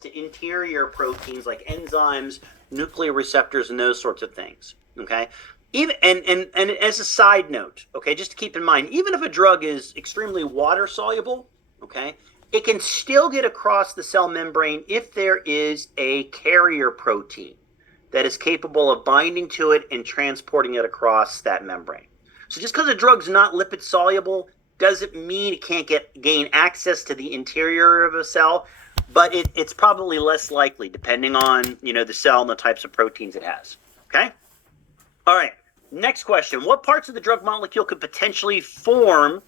to interior proteins like enzymes, nuclear receptors, and those sorts of things. Okay. Even and as a side note, okay, just to keep in mind, even if a drug is extremely water soluble, okay, it can still get across the cell membrane if there is a carrier protein that is capable of binding to it and transporting it across that membrane. So just because a drug's not lipid soluble doesn't mean it can't gain access to the interior of a cell, but it's probably less likely depending on the cell and the types of proteins it has. Okay. All right. Next question. What parts of the drug molecule could potentially form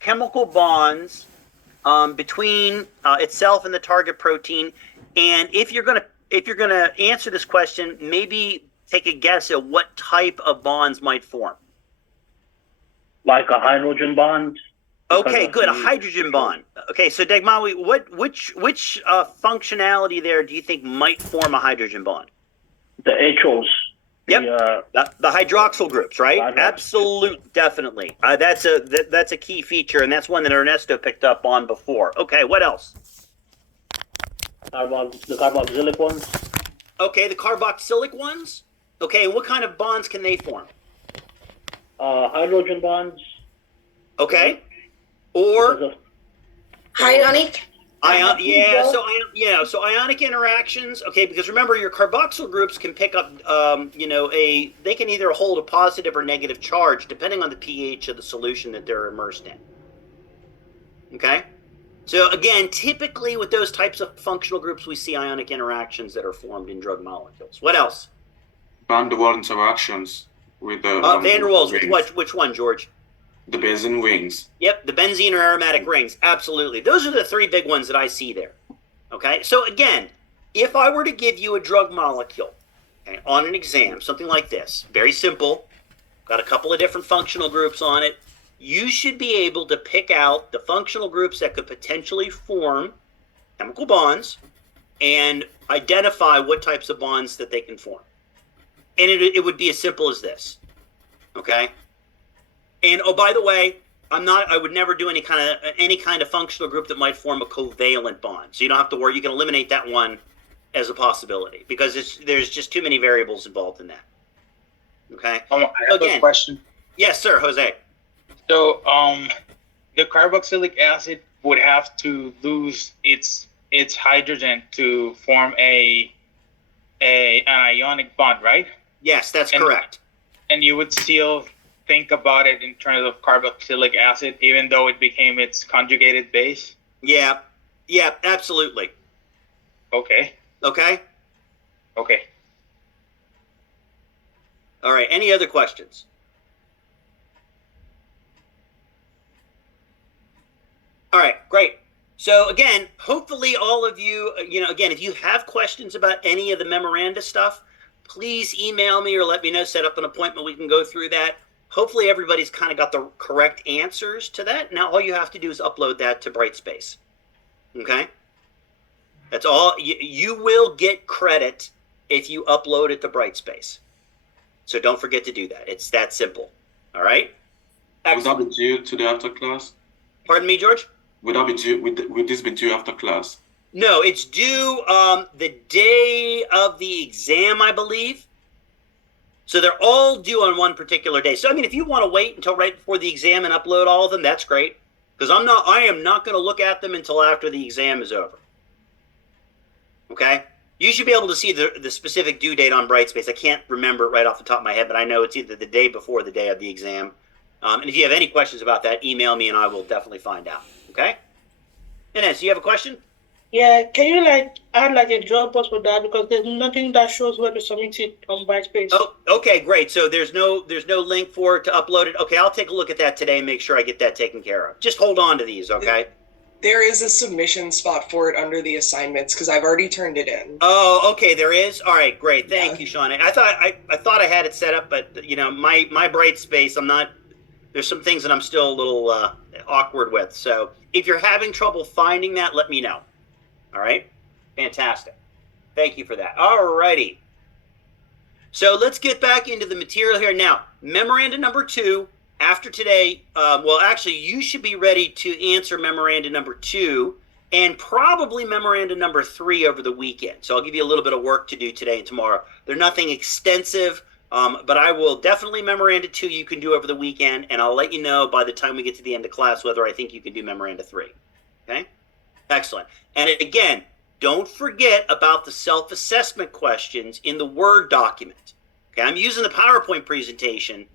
chemical bonds between itself and the target protein? And if you're gonna answer this question, maybe take a guess at what type of bonds might form. Like a hydrogen bond. Okay, good. A hydrogen bond. Okay, so Dagmawi, which functionality there do you think might form a hydrogen bond? The HOs. Yep, the hydroxyl groups, right? Absolutely, definitely. That's a key feature, and that's one that Ernesto picked up on before. Okay, what else? The carboxylic ones. Okay, the carboxylic ones. Okay, what kind of bonds can they form? Hydrogen bonds. Okay, or ionic. So ionic interactions. Okay, because remember your carboxyl groups can pick up, they can either hold a positive or negative charge depending on the pH of the solution that they're immersed in. Okay, so again, typically with those types of functional groups, we see ionic interactions that are formed in drug molecules. What else? Van der Waals interactions with the Van der Waals. Which one, George? The benzene rings. Yep, the benzene or aromatic rings. Absolutely. Those are the three big ones that I see there. Okay, so again, if I were to give you a drug molecule on an exam, something like this, very simple, got a couple of different functional groups on it, you should be able to pick out the functional groups that could potentially form chemical bonds and identify what types of bonds that they can form. And it would be as simple as this. Okay? And oh, by the way, I would never do any kind of functional group that might form a covalent bond. So you don't have to worry. You can eliminate that one as a possibility because there's just too many variables involved in that. Okay. I have a question. Yes, sir, Jose. So, the carboxylic acid would have to lose its hydrogen to form an ionic bond, right? Yes, that's correct. And you would still think about it in terms of carboxylic acid, even though it became its conjugated base? Yeah, absolutely. Okay. Okay? Okay. All right, any other questions? All right, great. So again, hopefully all of you, again, if you have questions about any of the memoranda stuff, please email me or let me know, set up an appointment. We can go through that. Hopefully everybody's kind of got the correct answers to that. Now all you have to do is upload that to Brightspace. Okay? That's all. You will get credit if you upload it to Brightspace. So don't forget to do that. It's that simple. All right? Would that be due to the after class? Pardon me, George? Would that be due? Would this be due after class? No, it's due the day of the exam, I believe. So they're all due on one particular day. So I mean, if you want to wait until right before the exam and upload all of them, that's great. Because I am not going to look at them until after the exam is over. Okay? You should be able to see the specific due date on Brightspace. I can't remember it right off the top of my head, but I know it's either the day before the day of the exam. And if you have any questions about that, email me and I will definitely find out. Okay? Ines, do you have a question? Yeah, can you add a Dropbox for that, because there's nothing that shows where to submit it on Brightspace. Oh, okay, great. So there's no link for it to upload it. Okay, I'll take a look at that today and make sure I get that taken care of. Just hold on to these, okay? There is a submission spot for it under the assignments because I've already turned it in. Oh, okay, there is. All right, great. Thank you, Sean. I thought I had it set up, but my Brightspace, I'm not. There's some things that I'm still a little awkward with. So if you're having trouble finding that, let me know. All right? Fantastic. Thank you for that. All righty. So let's get back into the material here. Now, memoranda number 2, after today, well, actually, you should be ready to answer memoranda number 2 and probably memoranda number 3 over the weekend. So I'll give you a little bit of work to do today and tomorrow. They're nothing extensive, but I will definitely memoranda 2 you can do over the weekend, and I'll let you know by the time we get to the end of class whether I think you can do memoranda 3. Okay? Excellent. And again, don't forget about the self-assessment questions in the Word document. Okay, I'm using the PowerPoint presentation,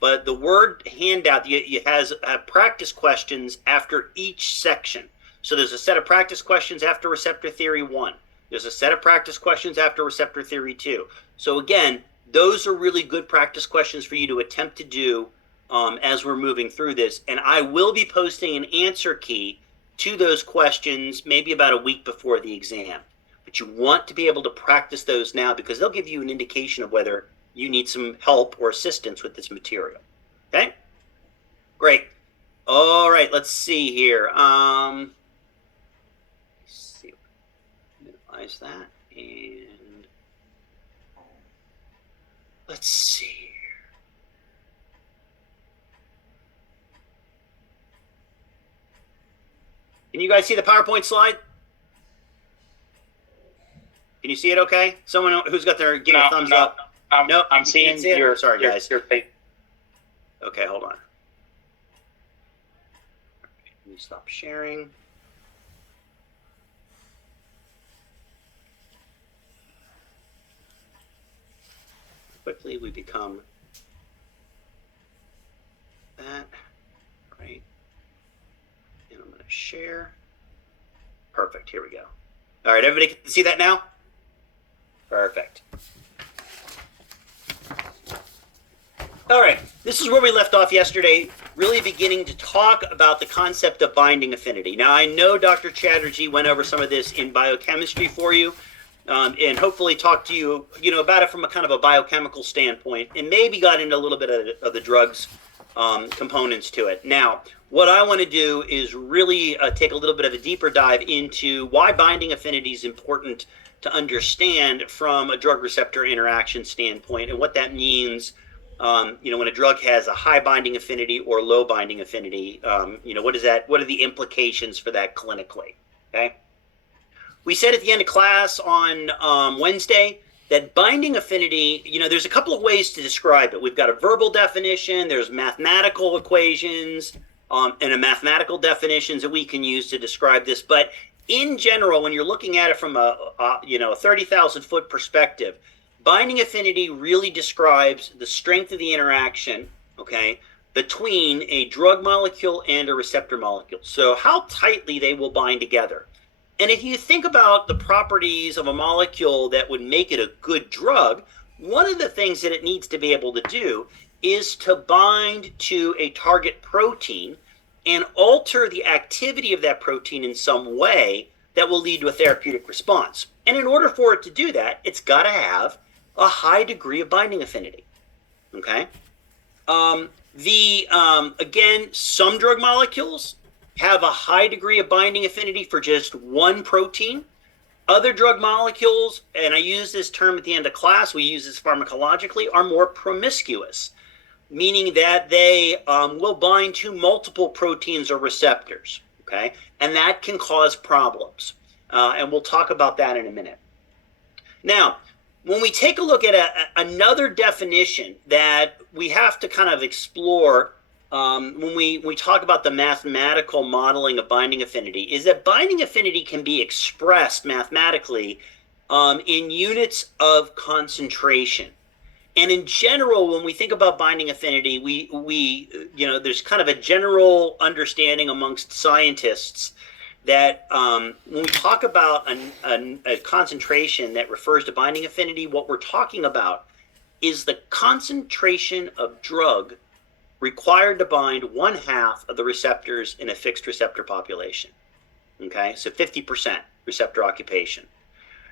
but the Word handout has practice questions after each section. So there's a set of practice questions after receptor theory 1. There's a set of practice questions after receptor theory 2. So again, those are really good practice questions for you to attempt to do as we're moving through this. And I will be posting an answer key to those questions maybe about a week before the exam. But you want to be able to practice those now because they'll give you an indication of whether you need some help or assistance with this material. Okay? Great. All right, let's see here. Let's see. Minimize that. And let's see here. Can you guys see the PowerPoint slide? Can you see it okay? Someone who's got their, give me a thumbs up. Nope, I'm you seeing can't see it? your, Sorry, guys. your face. Okay, hold on. Let me stop sharing. Quickly, we become that, right? And I'm going to share. Perfect, here we go. All right, everybody can see that now? Perfect. All right, this is where we left off yesterday, really beginning to talk about the concept of binding affinity. Now, I know Dr. Chatterjee went over some of this in biochemistry for you, and hopefully talked to you, about it from a kind of a biochemical standpoint, and maybe got into a little bit of the drugs components to it. Now, what I want to do is really take a little bit of a deeper dive into why binding affinity is important to understand from a drug receptor interaction standpoint and what that means. When a drug has a high binding affinity or low binding affinity, what is that? What are the implications for that clinically? Okay. We said at the end of class on Wednesday that binding affinity, there's a couple of ways to describe it. We've got a verbal definition, there's mathematical equations, and a mathematical definitions that we can use to describe this. But in general, when you're looking at it from a 30,000 foot perspective, binding affinity really describes the strength of the interaction, okay, between a drug molecule and a receptor molecule. So how tightly they will bind together. And if you think about the properties of a molecule that would make it a good drug, one of the things that it needs to be able to do is to bind to a target protein and alter the activity of that protein in some way that will lead to a therapeutic response. And in order for it to do that, it's got to have a high degree of binding affinity. Okay. Again, some drug molecules have a high degree of binding affinity for just one protein. Other drug molecules, and I use this term at the end of class, we use this pharmacologically, are more promiscuous, meaning that they will bind to multiple proteins or receptors. Okay. And that can cause problems. And we'll talk about that in a minute. Now, when we take a look at another definition that we have to kind of explore when we talk about the mathematical modeling of binding affinity, is that binding affinity can be expressed mathematically in units of concentration. And in general, when we think about binding affinity, we there's kind of a general understanding amongst scientists that when we talk about a concentration that refers to binding affinity, what we're talking about is the concentration of drug required to bind 1/2 of the receptors in a fixed receptor population. Okay, so 50% receptor occupation.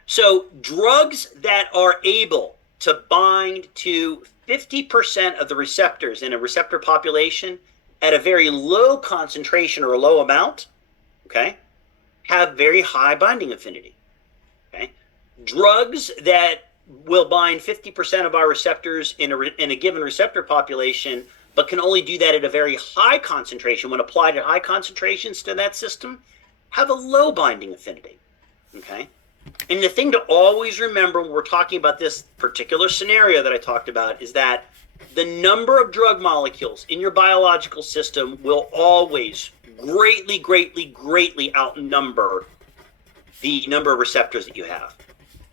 So drugs that are able to bind to 50% of the receptors in a receptor population at a very low concentration or a low amount, okay, have very high binding affinity. Okay, drugs that will bind 50% of our receptors in a given receptor population, but can only do that at a very high concentration when applied at high concentrations to that system, have a low binding affinity. Okay? And the thing to always remember when we're talking about this particular scenario that I talked about is that the number of drug molecules in your biological system will always greatly, greatly, greatly outnumber the number of receptors that you have.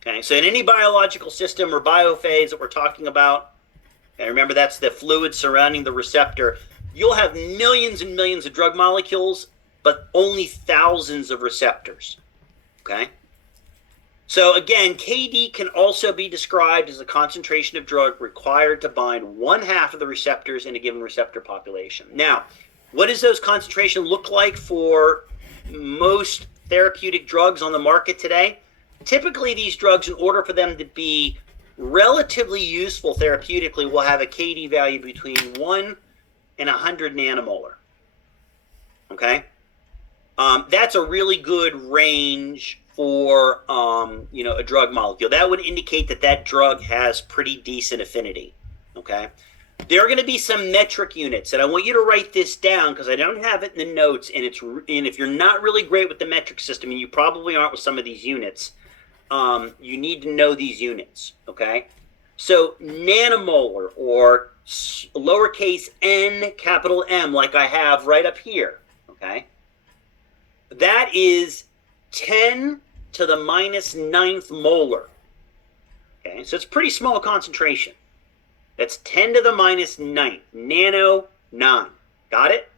Okay, so in any biological system or biophase that we're talking about, and remember that's the fluid surrounding the receptor, you'll have millions and millions of drug molecules, but only thousands of receptors. Okay? So again, KD can also be described as a concentration of drug required to bind 1/2 of the receptors in a given receptor population. Now, what does those concentration look like for most therapeutic drugs on the market today? Typically, these drugs, in order for them to be relatively useful therapeutically, will have a KD value between 1 and 100 nanomolar. Okay? That's a really good range for a drug molecule. That would indicate that that drug has pretty decent affinity. Okay? There are going to be some metric units, and I want you to write this down because I don't have it in the notes, and if you're not really great with the metric system, and you probably aren't with some of these units, you need to know these units, okay? So nanomolar, or lowercase n, capital M, like I have right up here, okay? That is 10 to the minus 9th molar, okay? So it's a pretty small concentration. That's 10 to the minus 9th, nano 9. Got it?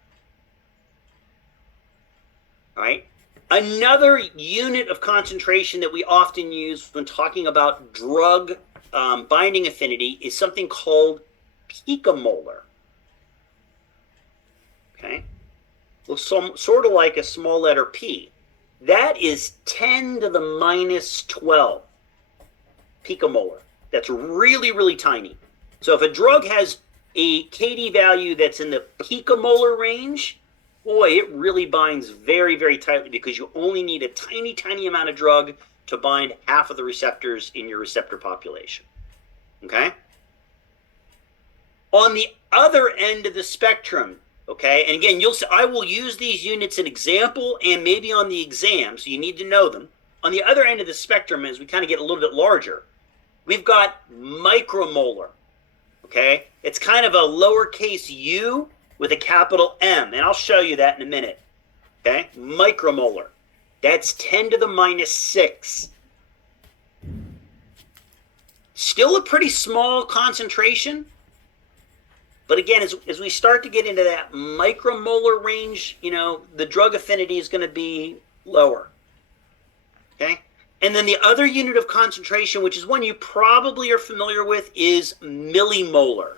All right. Another unit of concentration that we often use when talking about drug binding affinity is something called picomolar. Okay. Well, sort of like a small letter P. That is 10 to the minus 12 picomolar. That's really, really tiny. So if a drug has a KD value that's in the picomolar range, boy, it really binds very, very tightly because you only need a tiny, tiny amount of drug to bind 1/2 of the receptors in your receptor population. Okay? On the other end of the spectrum, okay, and again, I will use these units in example and maybe on the exam, so you need to know them. On the other end of the spectrum, as we kind of get a little bit larger, we've got micromolar. Okay, it's kind of a lowercase u with a capital M, and I'll show you that in a minute. Okay, micromolar. That's 10 to the minus 6. Still a pretty small concentration, but again, as we start to get into that micromolar range, the drug affinity is going to be lower. Okay. And then the other unit of concentration, which is one you probably are familiar with, is millimolar.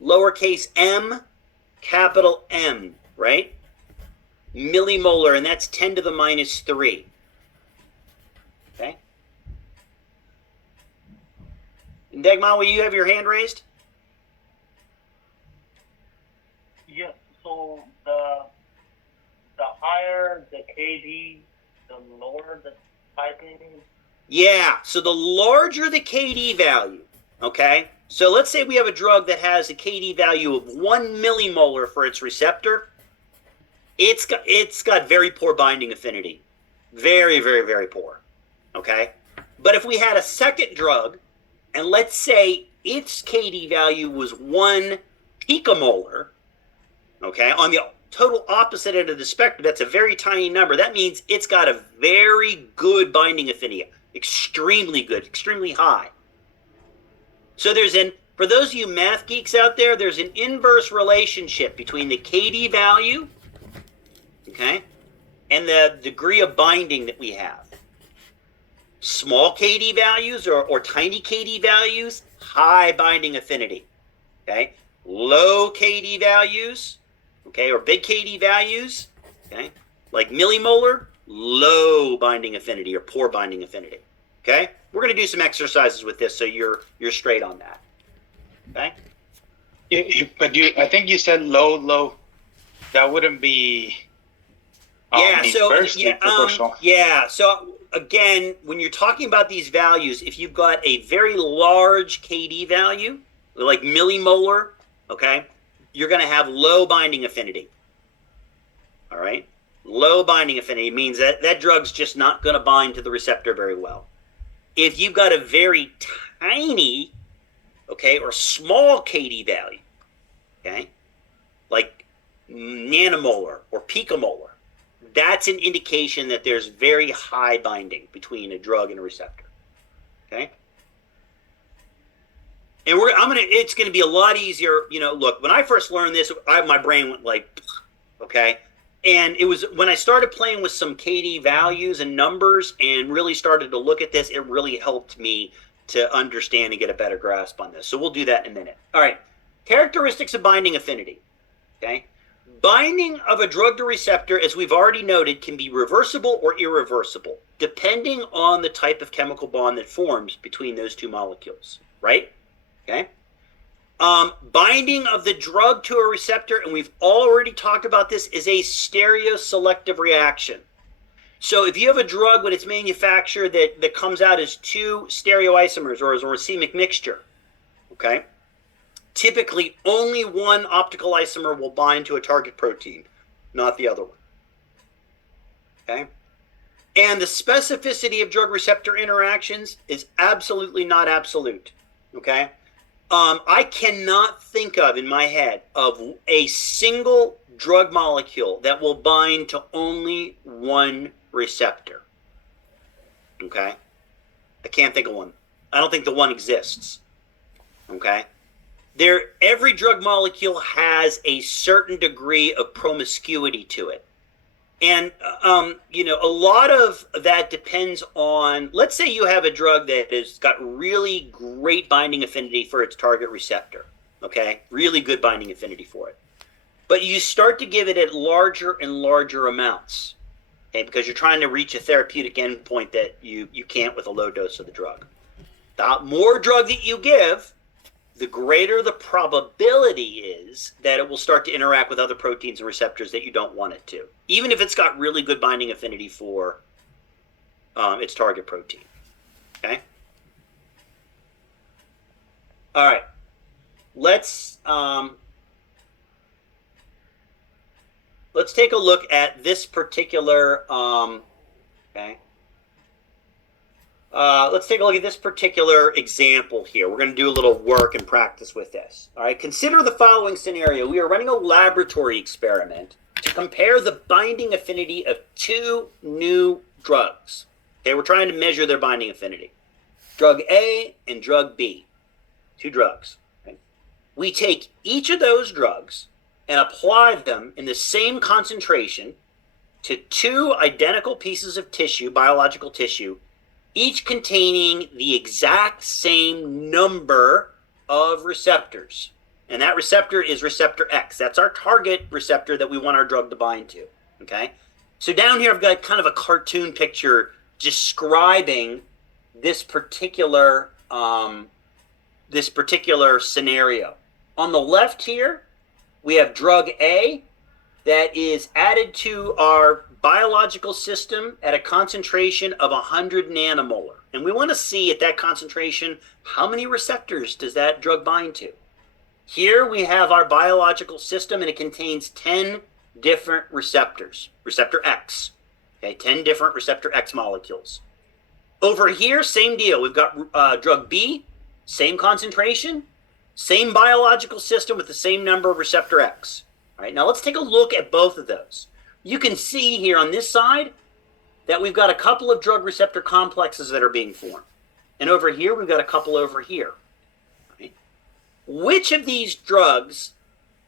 Lowercase m, capital M, right? Millimolar, and that's 10 to the minus 3. Okay? And Degma, will you have your hand raised? Yes. So the higher the KD, the lower the binding. Yeah. So the larger the KD value, okay? So let's say we have a drug that has a KD value of 1 millimolar for its receptor. It's got very poor binding affinity. Very, very, very poor. Okay? But if we had a second drug, and let's say its KD value was 1 picomolar, okay, on the total opposite end of the spectrum, that's a very tiny number. That means it's got a very good binding affinity. Extremely good, extremely high. So for those of you math geeks out there, there's an inverse relationship between the KD value, okay, and the degree of binding that we have. Small KD values or tiny KD values, high binding affinity, okay? Low KD values, okay, or big KD values, okay, like millimolar, low binding affinity or poor binding affinity, okay? We're going to do some exercises with this so you're straight on that, okay? But I think you said low. That wouldn't be inversely proportional. So again, when you're talking about these values, if you've got a very large KD value, like millimolar, okay, you're going to have low binding affinity. All right? Low binding affinity means that that drug's just not going to bind to the receptor very well. If you've got a very tiny, okay, or small KD value, okay, like nanomolar or picomolar, that's an indication that there's very high binding between a drug and a receptor, okay? And it's gonna be a lot easier, you know, look, when I first learned this, my brain went like, okay? And it was when I started playing with some KD values and numbers and really started to look at this, it really helped me to understand and get a better grasp on this. So we'll do that in a minute. All right, characteristics of binding affinity, okay? Binding of a drug to receptor, as we've already noted, can be reversible or irreversible, depending on the type of chemical bond that forms between those two molecules, right? Okay. Binding of the drug to a receptor, and we've already talked about this, is a stereoselective reaction. So if you have a drug when it's manufactured that comes out as two stereoisomers or as a racemic mixture, okay, typically only one optical isomer will bind to a target protein, not the other one. Okay? And the specificity of drug receptor interactions is absolutely not absolute. Okay? I cannot think of in my head of a single drug molecule that will bind to only one receptor. Okay? I can't think of one. I don't think the one exists. Okay? Every drug molecule has a certain degree of promiscuity to it. And, you know, a lot of that depends on, let's say you have a drug that has got really great binding affinity for its target receptor, okay? Really good binding affinity for it. But you start to give it at larger and larger amounts, okay? Because you're trying to reach a therapeutic endpoint that you can't with a low dose of the drug. The more drug that you give, the greater the probability is that it will start to interact with other proteins and receptors that you don't want it to, even if it's got really good binding affinity for its target protein. Okay? All right. Let's take a look at this particular, okay? Let's take a look at this particular example here. We're going to do a little work and practice with this. All right, consider the following scenario. We are running a laboratory experiment to compare the binding affinity of two new drugs. Okay, we're trying to measure their binding affinity. Drug A and drug B, two drugs. Okay? We take each of those drugs and apply them in the same concentration to two identical pieces of tissue, biological tissue, each containing the exact same number of receptors. And that receptor is receptor X. That's our target receptor that we want our drug to bind to. Okay? So down here I've got kind of a cartoon picture describing this particular scenario. On the left here, we have drug A that is added to our biological system at a concentration of 100 nanomolar. And we want to see at that concentration, how many receptors does that drug bind to? Here we have our biological system and it contains 10 different receptors, receptor X. Okay, 10 different receptor X molecules. Over here, same deal. We've got drug B, same concentration, same biological system with the same number of receptor X. All right, now let's take a look at both of those. You can see here on this side that we've got a couple of drug receptor complexes that are being formed. And over here, we've got a couple over here. Right? Which of these drugs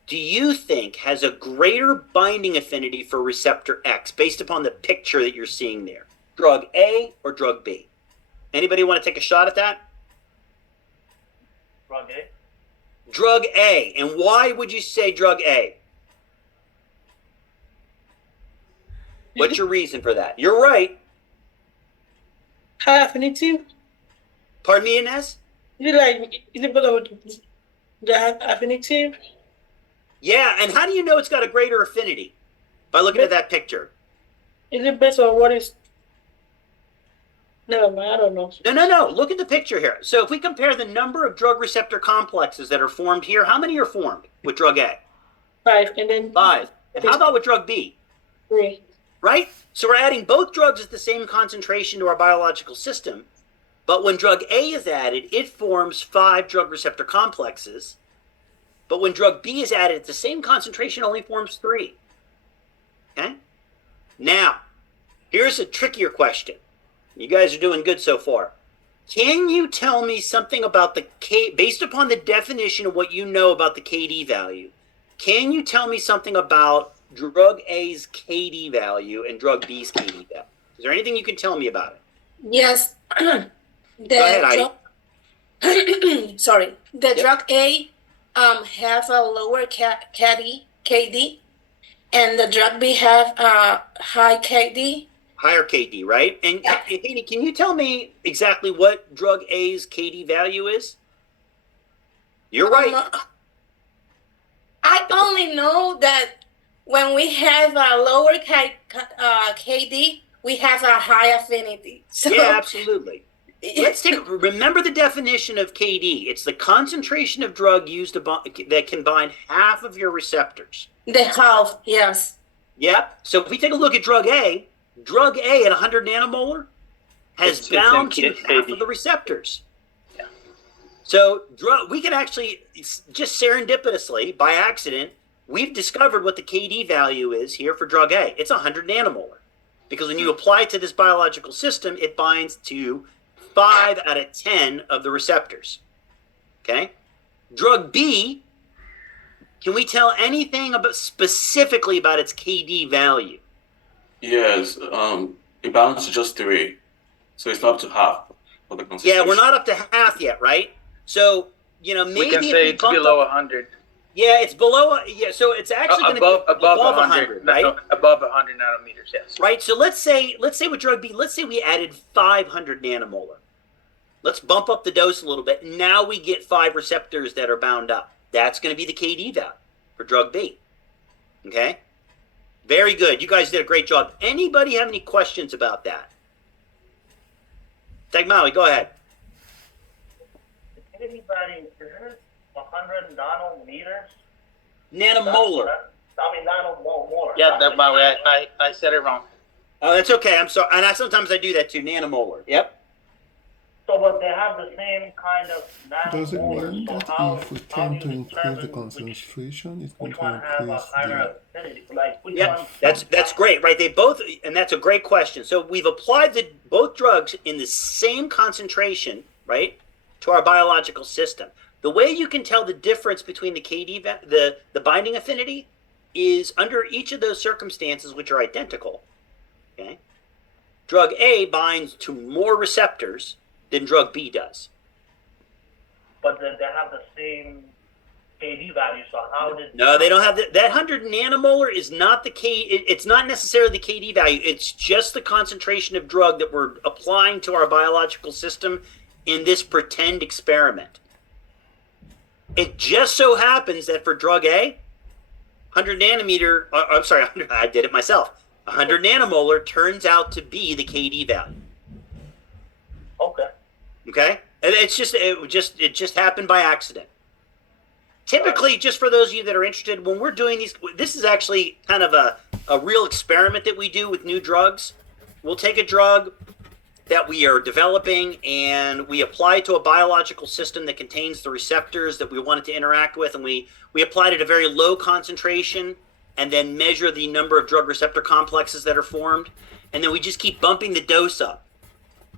do you think has a greater binding affinity for receptor X based upon the picture that you're seeing there? Drug A or drug B? Anybody want to take a shot at that? Drug A. Drug A. And why would you say drug A? What's your reason for that? You're right. High affinity? Pardon me, Inez? Is it because of the affinity? Yeah, and how do you know it's got a greater affinity? By looking at that picture. Is it based on what is? Never mind, I don't know. No. Look at the picture here. So if we compare the number of drug receptor complexes that are formed here, how many are formed with drug A? 5, and then 5. And how about with drug B? 3. right? So we're adding both drugs at the same concentration to our biological system. But when drug A is added, it forms 5 drug receptor complexes. But when drug B is added at the same concentration, it only forms 3. Okay? Now, here's a trickier question. You guys are doing good so far. Can you tell me something about the based upon the definition of what you know about the KD value, can you tell me something about drug A's KD value and drug B's KD value? Is there anything you can tell me about it? Yes. Go ahead, Heidi. The drug A have a lower KD, and the drug B have a high KD. Higher KD, right? And Katie, can you tell me exactly what drug A's KD value is? You're right. I only know that when we have a lower KD, we have a high affinity. So, Yeah, absolutely. Remember the definition of KD. It's the concentration of drug used that can bind half of your receptors. the half, yes. Yeah. So if we take a look at drug A at 100 nanomolar has bound to half of the receptors. Yeah. So we can actually, just serendipitously, by accident, we've discovered what the KD value is here for drug A. It's 100 nanomolar. Because when you apply it to this biological system, it binds to 5 out of 10 of the receptors. Okay? Drug B, can we tell anything specifically about its KD value? Yes, it balances just 3, so it's up to half of the concentration. Yeah, we're not up to half yet, right? So, maybe We can if say it's below up, 100. Yeah, it's below. Yeah, so it's actually going to be above 100, right? No, above 100 nanometers, yes. Right. So let's say with drug B, let's say we added 500 nanomolar. Let's bump up the dose a little bit. Now we get 5 receptors that are bound up. That's going to be the KD value for drug B. Okay. Very good. You guys did a great job. Anybody have any questions about that? Dagmawi, go ahead. Anybody, is it 100 nanometers? Nanomolar. Nanomolar. Yeah, that's my way. I said it wrong. Oh, that's okay. I'm sorry. And sometimes I do that too. Nanomolar. Yep. So, but they have the same kind of Does it nanomolar. mean So that how, if we how tend do to you increase the determine concentration, it's going which to one have a increase higher the... affinity? Like, which Yeah, one? that's great, right? They both, and that's a great question. So we've applied both drugs in the same concentration, right, to our biological system. The way you can tell the difference between the KD, the binding affinity, is under each of those circumstances, which are identical. Okay, drug A binds to more receptors than drug B does. But then they have the same KD value. So how did? No, they don't have that. That 100 nanomolar is not the it's not necessarily the KD value. It's just the concentration of drug that we're applying to our biological system in this pretend experiment. It just so happens that for drug A, 100 nanometer, I'm sorry, I did it myself. 100 nanomolar turns out to be the KD value. Okay. Okay? And it just happened by accident. Typically, just for those of you that are interested, when we're doing this is actually kind of a real experiment that we do with new drugs. We'll take a drug that we are developing and we apply it to a biological system that contains the receptors that we want it to interact with, and we apply it at a very low concentration and then measure the number of drug receptor complexes that are formed, and then we just keep bumping the dose up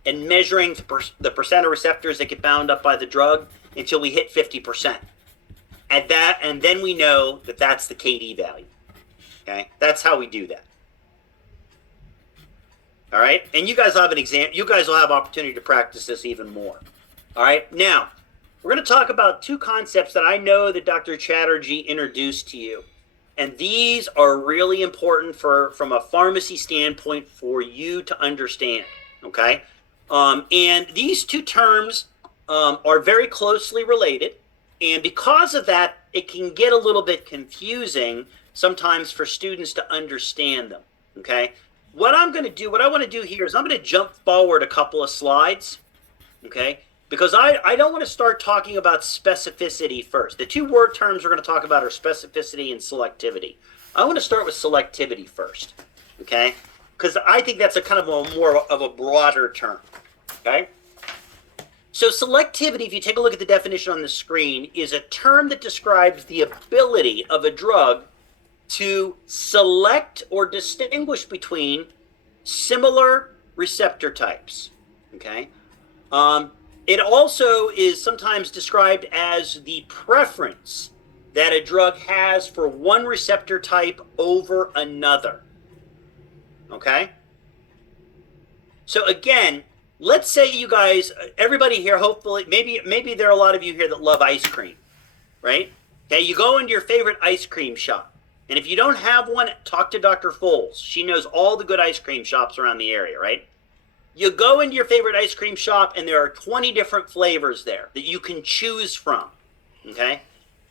and measuring the percent of receptors that get bound up by the drug until we hit 50%. And then we know that that's the KD value. Okay, that's how we do that. All right, and you guys will have an exam. You guys will have opportunity to practice this even more. All right, now we're going to talk about 2 concepts that I know that Dr. Chatterjee introduced to you, and these are really important from a pharmacy standpoint for you to understand. Okay, and these 2 terms are very closely related, and because of that, it can get a little bit confusing sometimes for students to understand them. Okay. What I want to do here is I'm going to jump forward a couple of slides, okay? Because I don't want to start talking about specificity first. The 2 word terms we're going to talk about are specificity and selectivity. I want to start with selectivity first, okay? because I think that's a kind of a more of a broader term. Okay. So selectivity, if you take a look at the definition on the screen, is a term that describes the ability of a drug to select or distinguish between similar receptor types. Okay. It also is sometimes described as the preference that a drug has for one receptor type over another. Okay? So again, let's say you guys, everybody here, hopefully, maybe there are a lot of you here that love ice cream, right? Okay, you go into your favorite ice cream shop. And if you don't have one, talk to Dr. Foles. She knows all the good ice cream shops around the area, right? You go into your favorite ice cream shop and there are 20 different flavors there that you can choose from, okay?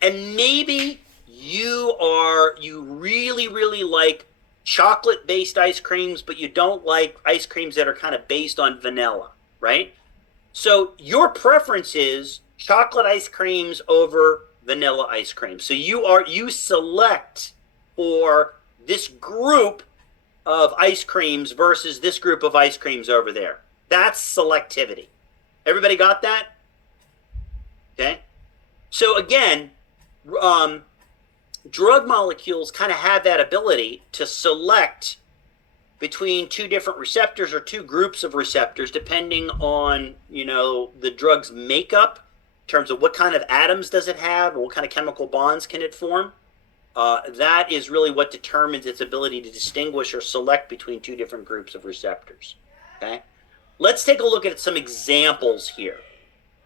And maybe you really, really like chocolate-based ice creams, but you don't like ice creams that are kind of based on vanilla, right? So your preference is chocolate ice creams over vanilla ice cream. So you select for this group of ice creams versus this group of ice creams over there. That's selectivity. Everybody got that? Okay. So again, drug molecules kind of have that ability to select between two different receptors or two groups of receptors, depending on, the drug's makeup in terms of what kind of atoms does it have or what kind of chemical bonds can it form. That is really what determines its ability to distinguish or select between two different groups of receptors. Okay, let's take a look at some examples here.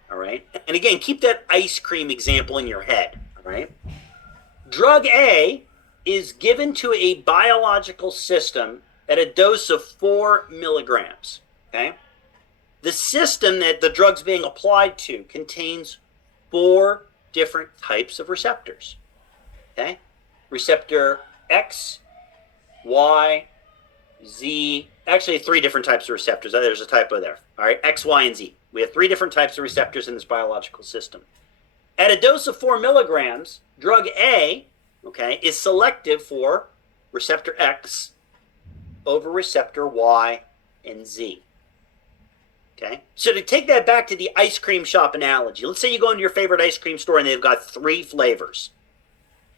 All right, and again, keep that ice cream example in your head. All right, drug A is given to a biological system at a dose of 4 milligrams. Okay, the system that the drug's being applied to contains 4 different types of receptors. Okay. Receptor X, Y, Z, actually 3 different types of receptors. There's a typo there. All right, X, Y, and Z. We have 3 different types of receptors in this biological system. At a dose of 4 milligrams, drug A, okay, is selective for receptor X over receptor Y and Z. Okay, so to take that back to the ice cream shop analogy, let's say you go into your favorite ice cream store and they've got 3 flavors.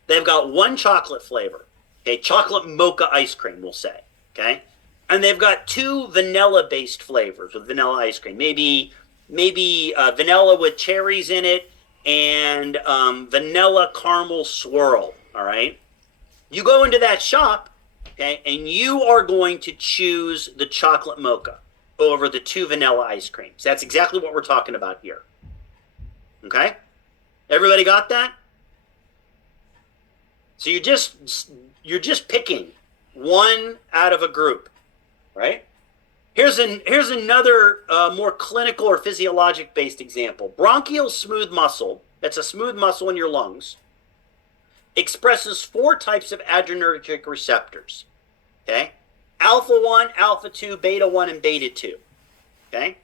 They've got 1 chocolate flavor, okay, chocolate mocha ice cream, we'll say, okay, and they've got 2 vanilla-based flavors with vanilla ice cream, maybe vanilla with cherries in it and vanilla caramel swirl. All right, you go into that shop, okay, and you are going to choose the chocolate mocha over the 2 vanilla ice creams. That's exactly what we're talking about here. Okay, everybody got that? So you're just picking one out of a group, right? Here's another more clinical or physiologic based example. Bronchial smooth muscle, that's a smooth muscle in your lungs, expresses 4 types of adrenergic receptors. Okay, alpha 1, alpha 2, beta 1, and beta 2. Okay,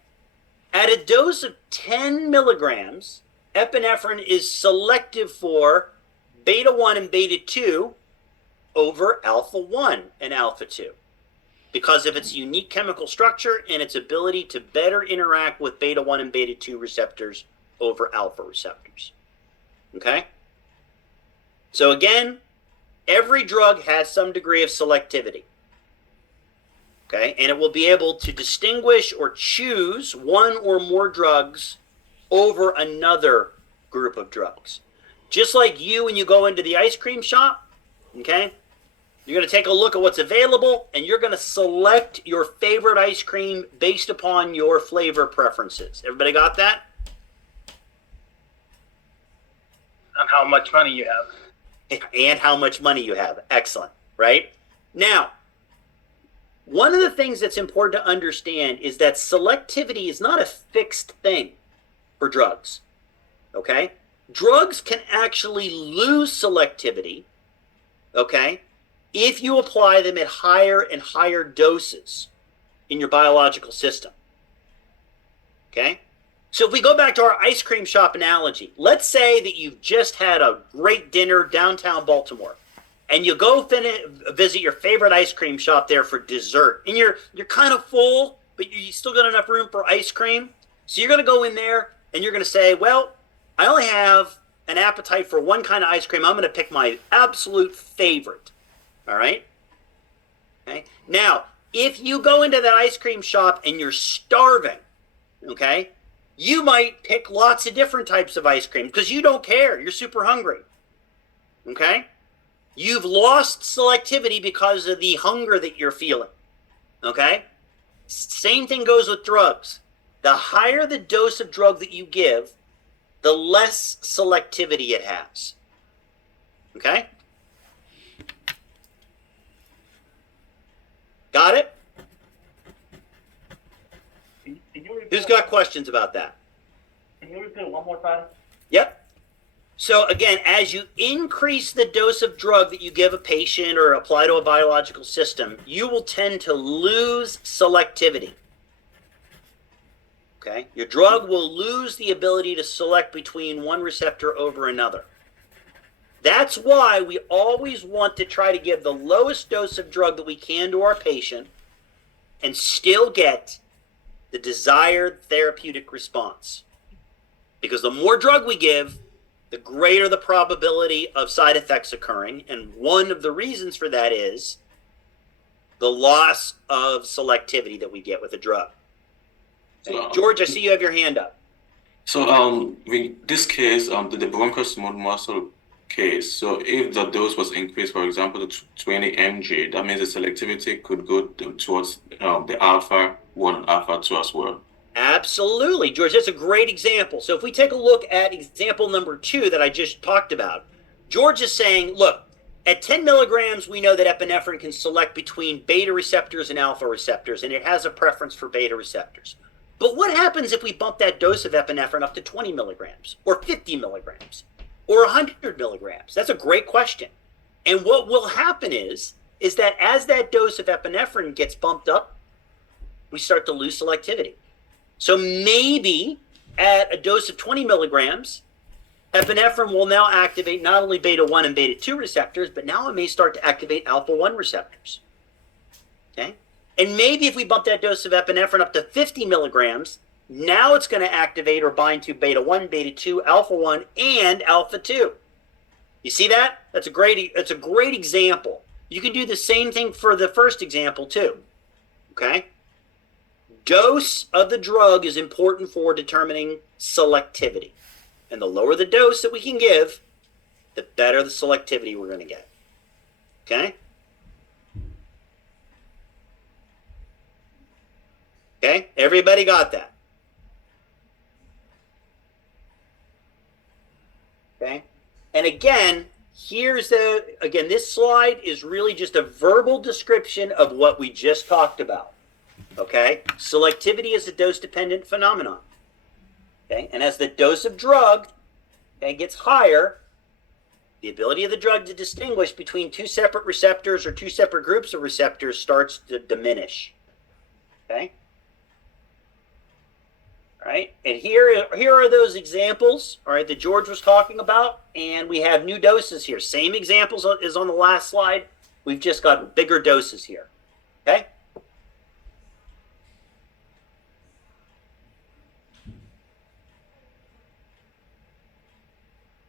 at a dose of 10 milligrams, epinephrine is selective for beta 1 and beta 2 over alpha 1 and alpha 2 because of its unique chemical structure and its ability to better interact with beta 1 and beta 2 receptors over alpha receptors. Okay? So again, every drug has some degree of selectivity. Okay? And it will be able to distinguish or choose one or more drugs over another group of drugs. Just like you when you go into the ice cream shop, okay, you're going to take a look at what's available and you're going to select your favorite ice cream based upon your flavor preferences. Everybody got that? On how much money you have. And how much money you have. Excellent, right? Now, one of the things that's important to understand is that selectivity is not a fixed thing for drugs, okay? Drugs can actually lose selectivity, okay, if you apply them at higher and higher doses in your biological system, okay? So if we go back to our ice cream shop analogy, let's say that you've just had a great dinner downtown Baltimore, and you go visit your favorite ice cream shop there for dessert, and you're kind of full, but you still got enough room for ice cream. So you're going to go in there and you're going to say, well, I only have an appetite for one kind of ice cream. I'm going to pick my absolute favorite. All right? Okay. Now, if you go into that ice cream shop and you're starving, okay, you might pick lots of different types of ice cream because you don't care. You're super hungry. Okay? You've lost selectivity because of the hunger that you're feeling. Okay? Same thing goes with drugs. The higher the dose of drug that you give, the less selectivity it has. Okay? Got it? Can you repeat Who's got questions about that? Can you repeat it one more time? Yep. So again, as you increase the dose of drug that you give a patient or apply to a biological system, you will tend to lose selectivity. Okay? Your drug will lose the ability to select between one receptor over another. That's why we always want to try to give the lowest dose of drug that we can to our patient and still get the desired therapeutic response. Because the more drug we give, the greater the probability of side effects occurring. And one of the reasons for that is the loss of selectivity that we get with a drug. George, I see you have your hand up. So, in this case, the bronchial smooth muscle case, so if the dose was increased, for example, to 20 mg, that means the selectivity could go towards the alpha 1 and alpha 2 as well. Absolutely, George. That's a great example. So if we take a look at example number 2 that I just talked about, George is saying, look, at 10 milligrams, we know that epinephrine can select between beta receptors and alpha receptors, and it has a preference for beta receptors. But what happens if we bump that dose of epinephrine up to 20 milligrams or 50 milligrams or 100 milligrams? That's a great question. And what will happen is that as that dose of epinephrine gets bumped up, we start to lose selectivity. So maybe at a dose of 20 milligrams, epinephrine will now activate not only beta 1 and beta 2 receptors, but now it may start to activate alpha 1 receptors. Okay? And maybe if we bump that dose of epinephrine up to 50 milligrams, now it's going to activate or bind to beta 1, beta 2, alpha 1, and alpha 2. You see that? That's a great example. You can do the same thing for the first example too. Okay? Dose of the drug is important for determining selectivity. And the lower the dose that we can give, the better the selectivity we're going to get. Okay? Okay? Everybody got that? Okay? And again, this slide is really just a verbal description of what we just talked about. Okay? Selectivity is a dose-dependent phenomenon. Okay? And as the dose of drug gets higher, the ability of the drug to distinguish between two separate receptors or two separate groups of receptors starts to diminish. Okay? All right? And here are those examples, all right, that George was talking about, and we have new doses here. Same examples as on the last slide. We've just got bigger doses here. Okay?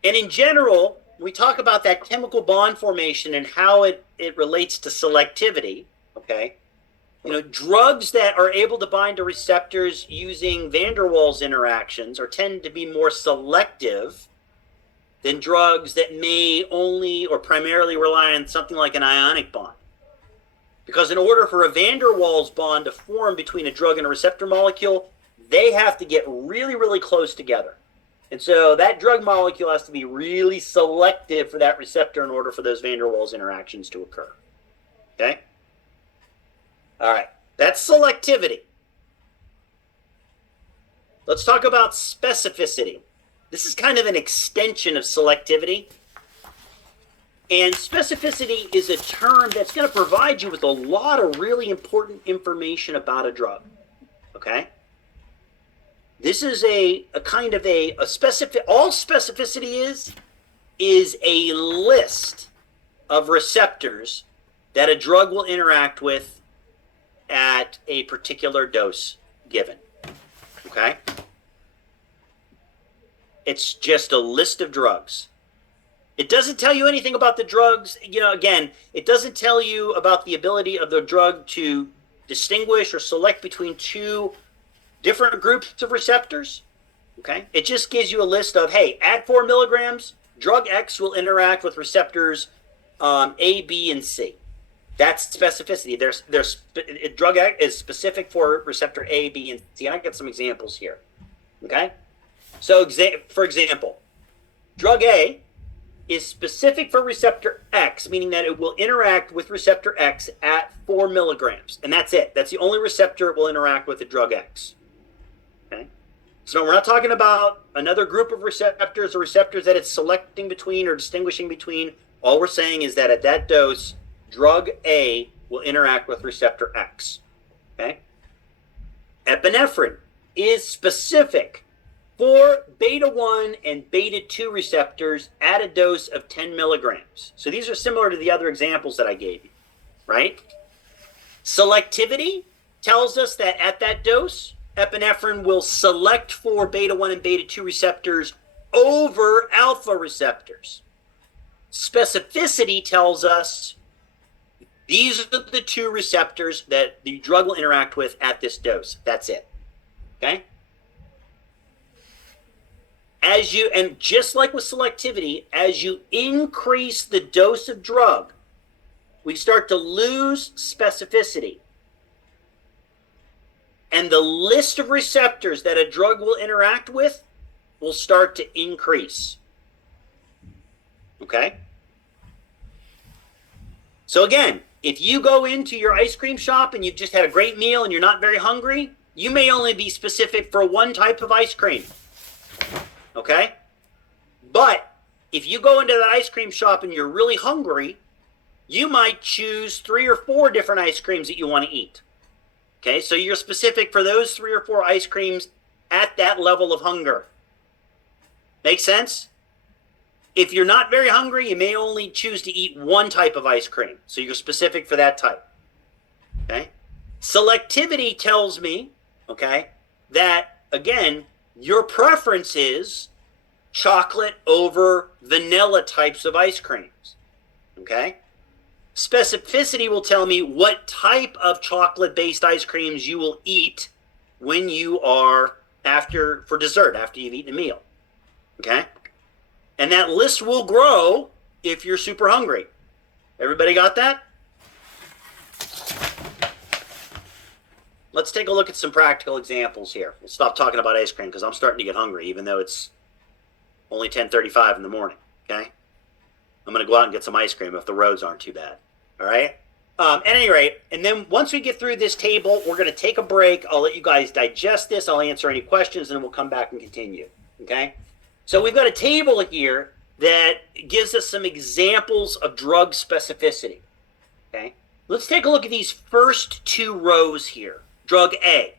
And in general, we talk about that chemical bond formation and how it relates to selectivity, okay? You know, drugs that are able to bind to receptors using van der Waals interactions tend to be more selective than drugs that may only or primarily rely on something like an ionic bond. Because in order for a van der Waals bond to form between a drug and a receptor molecule, they have to get really, really close together. And so that drug molecule has to be really selective for that receptor in order for those van der Waals interactions to occur. Okay? All right. That's selectivity. Let's talk about specificity. This is kind of an extension of selectivity. And specificity is a term that's going to provide you with a lot of really important information about a drug. Okay? This is a kind of all specificity is a list of receptors that a drug will interact with at a particular dose given. Okay? It's just a list of drugs. It doesn't tell you anything about the drugs. Again, it doesn't tell you about the ability of the drug to distinguish or select between two different groups of receptors. Okay? It just gives you a list of, hey, at 4 milligrams, drug X will interact with receptors A, B, and C. That's specificity. Drug X is specific for receptor A, B, and C. And I got some examples here. Okay? So, for example, drug A is specific for receptor X, meaning that it will interact with receptor X at 4 milligrams. And that's it. That's the only receptor it will interact with the drug X. Okay? So we're not talking about another group of receptors or receptors that it's selecting between or distinguishing between. All we're saying is that at that dose, drug A will interact with receptor X. Okay? Epinephrine is specific for beta 1 and beta 2 receptors at a dose of 10 milligrams. So these are similar to the other examples that I gave you, right? Selectivity tells us that at that dose, epinephrine will select for beta 1 and beta 2 receptors over alpha receptors. Specificity tells us these are the two receptors that the drug will interact with at this dose. That's it. Okay? And just like with selectivity, as you increase the dose of drug, we start to lose specificity. And the list of receptors that a drug will interact with will start to increase. Okay? So again, if you go into your ice cream shop and you've just had a great meal and you're not very hungry, you may only be specific for one type of ice cream. Okay? But if you go into that ice cream shop and you're really hungry, you might choose 3 or 4 different ice creams that you want to eat. Okay? So you're specific for those 3 or 4 ice creams at that level of hunger. Make sense? If you're not very hungry, you may only choose to eat one type of ice cream. So you're specific for that type. Okay? Selectivity tells me, okay, that, again, your preference is chocolate over vanilla types of ice creams. Okay? Specificity will tell me what type of chocolate-based ice creams you will eat when you are for dessert, after you've eaten a meal. Okay? And that list will grow if you're super hungry. Everybody got that? Let's take a look at some practical examples here. We'll stop talking about ice cream because I'm starting to get hungry, even though it's only 10:35 in the morning. Okay? I'm going to go out and get some ice cream if the roads aren't too bad. All right? At any rate, and then once we get through this table, we're going to take a break. I'll let you guys digest this. I'll answer any questions, and then we'll come back and continue. Okay? So we've got a table here that gives us some examples of drug specificity. Okay? Let's take a look at these first 2 rows here. Drug A.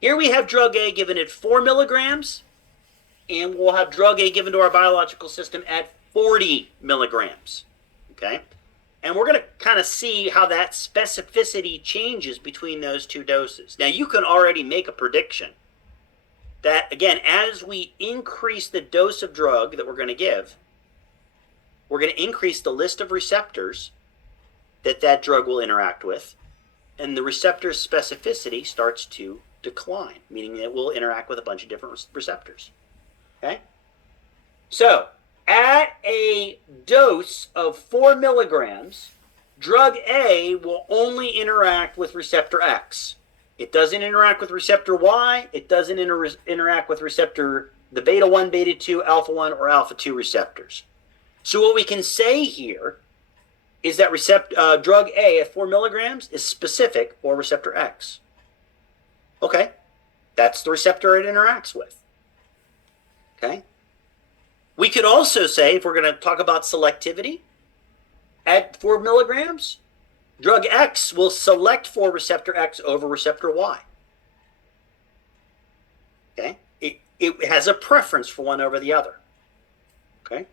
Here we have drug A given at 4 milligrams, and we'll have drug A given to our biological system at 40 milligrams. Okay? And we're going to kind of see how that specificity changes between those 2 doses. Now, you can already make a prediction that, again, as we increase the dose of drug that we're going to give, we're going to increase the list of receptors that drug will interact with, and the receptor specificity starts to decline, meaning it will interact with a bunch of different receptors. Okay? So, at a dose of 4 milligrams, drug A will only interact with receptor X. It doesn't interact with receptor Y. It doesn't interact with receptor, the beta 1, beta 2, alpha 1, or alpha 2 receptors. So what we can say here is that drug A at 4 milligrams is specific for receptor X. Okay, that's the receptor it interacts with. Okay. We could also say, if we're going to talk about selectivity, at 4 milligrams, drug X will select for receptor X over receptor Y. Okay? It has a preference for one over the other. Okay?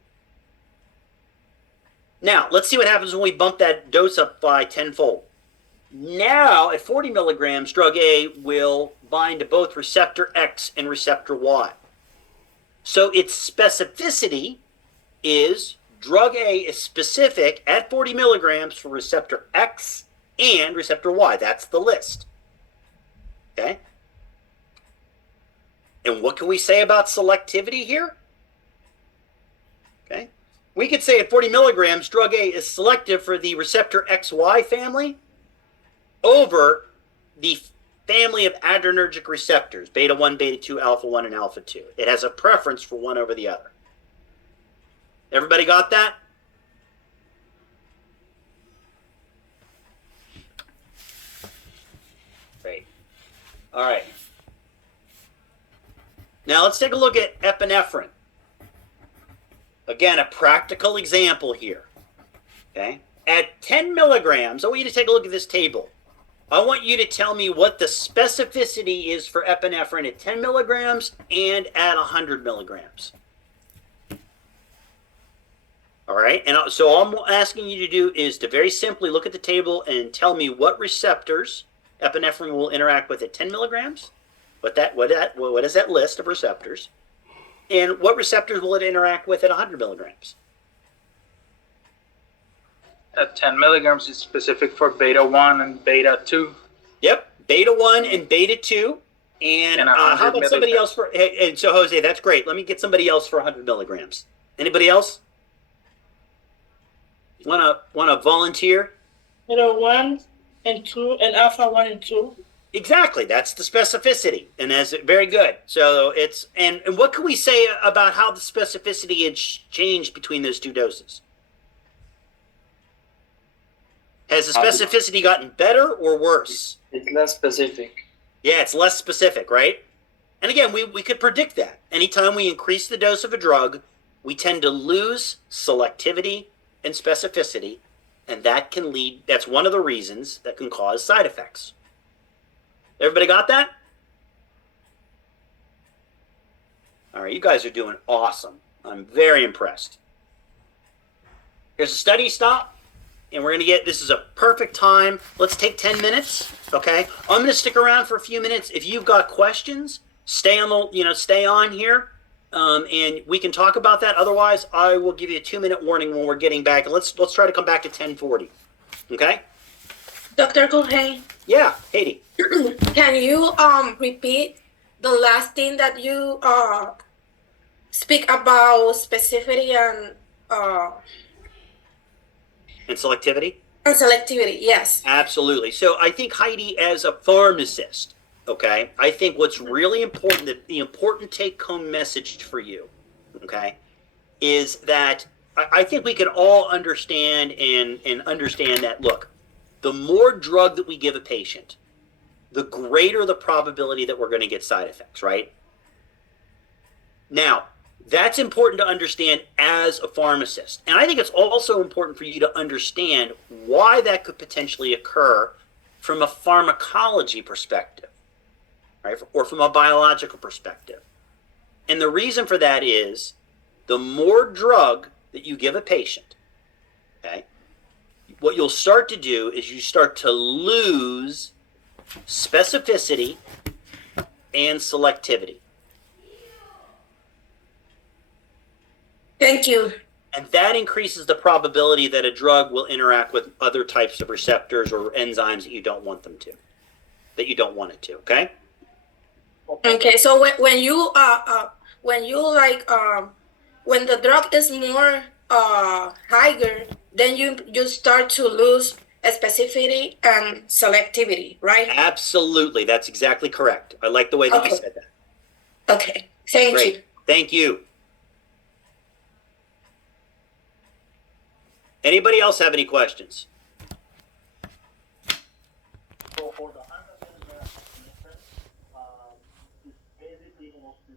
Now, let's see what happens when we bump that dose up by tenfold. Now, at 40 milligrams, drug A will bind to both receptor X and receptor Y. So its specificity is drug A is specific at 40 milligrams for receptor X and receptor Y. That's the list. Okay? And what can we say about selectivity here? Okay? We could say at 40 milligrams, drug A is selective for the receptor XY family over the family of adrenergic receptors, beta 1, beta 2, alpha 1, and alpha 2. It has a preference for one over the other. Everybody got that? Great. All right. Now let's take a look at epinephrine. Again, a practical example here. Okay? At 10 milligrams, I want you to take a look at this table. I want you to tell me what the specificity is for epinephrine at 10 milligrams and at 100 milligrams. All right, and so all I'm asking you to do is to very simply look at the table and tell me what receptors epinephrine will interact with at 10 milligrams. What is that list of receptors? And what receptors will it interact with at 100 milligrams? At 10 milligrams is specific for beta 1 and beta 2. Yep, beta 1 and beta 2. And And how 100 about somebody milligrams. else for, and so Jose, that's great. Let me get somebody else for 100 milligrams. Anybody else? Want to volunteer? 1 and 2 and alpha 1 and 2. Exactly, that's the specificity, and that's very good. So it's and what can we say about how the specificity had changed between those two doses? Has the specificity gotten better or worse? It's less specific. Yeah, it's less specific, right? And again, we could predict that. Anytime we increase the dose of a drug, we tend to lose selectivity and specificity, and that can lead, that's one of the reasons that can cause side effects. Everybody got that? All right, you guys are doing awesome. I'm very impressed. Here's a study stop, and we're going to get, this is a perfect time. Let's take 10 minutes, okay? I'm going to stick around for a few minutes. If you've got questions, stay on here, and we can talk about that. Otherwise, I will give you a 2-minute warning when we're getting back. Let's try to come back to 10:40, okay? Dr. Culhane, Yeah, Haiti. can you repeat the last thing that you speak about specificity and And selectivity? selectivity? Yes. Absolutely. So I think, Heidi, as a pharmacist, okay, I think what's really important, the important take-home message for you, okay, is that I think we can all understand and understand that, look, the more drug that we give a patient, the greater the probability that we're going to get side effects, right? Now, that's important to understand as a pharmacist. And I think it's also important for you to understand why that could potentially occur from a pharmacology perspective, right? Or from a biological perspective. And the reason for that is the more drug that you give a patient, okay, what you'll start to do is you start to lose specificity and selectivity. Thank you. And that increases the probability that a drug will interact with other types of receptors or enzymes that you don't want them to, that you don't want it to, okay? Okay, so when you when the drug is more higher, then you start to lose specificity and selectivity, right? Absolutely. That's exactly correct. I like the way that you Okay. said that. Okay, thank Great. you. Thank you. Anybody else have any questions? So for the 100 milligram epinephrine, it's basically almost the